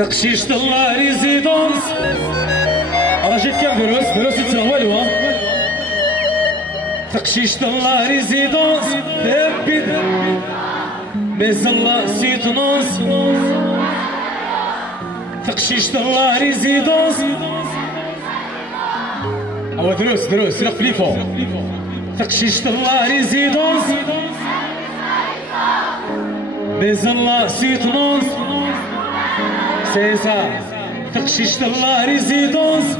تقشيش الله ريزيدونس راه جيت كاع دروس يتسمع والو تقشيش الله ريزيدونس هبي بيز الله سيتونس تقشيش الله ريزيدونس هو دروس راه فليفو تقشيش الله ريزيدونس بيز الله سيتونس سي سا تقشيش الله ريزيدونس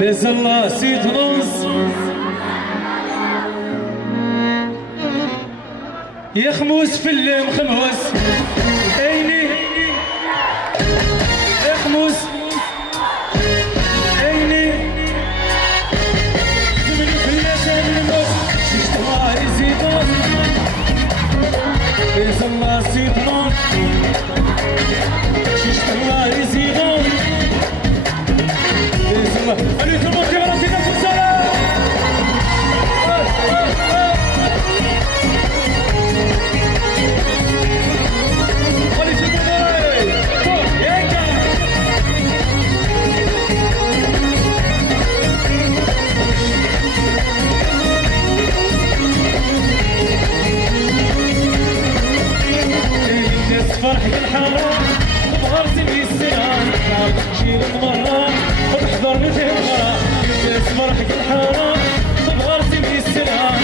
بيز الله سيتونس يا خموس في الليل خموس عيني يا خموس عيني زمن في اللسان الموت شيش الله ريزيدونس بيز الله سيتونس شيش الله ريزيدونس بيز الله allez tout le monde qui va lancer notre salle فرحك الحرام وبغرتي بالسنان شيل المرة وبحضرني في المرة الناس فرحك الحرام وبغرتي بالسنان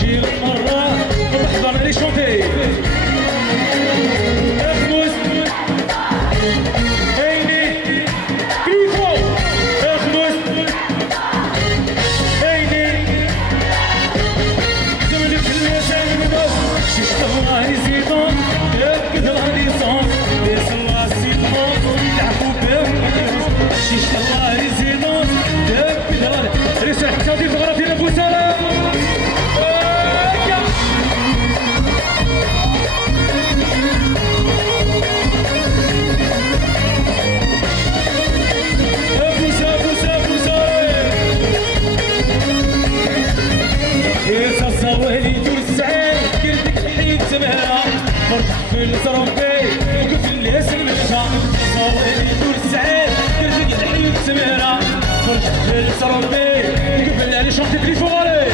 شيل المرة وبحضرني لي شونتي اخموس عيني كليفو اخموس عيني زمني في اللسان المدوس شيش الله يزيدون كدر ليسون بيس الله سيدون يلعبوا بهم شيش الله يزيدون داب كدر ريس حتى دي صغرتي ابو سلام في الزربي وقف الناس المشا صوالي دور السعاد كرجك الحيط سميرة خرج في الزربي وقف الناس شنطة لي فوالي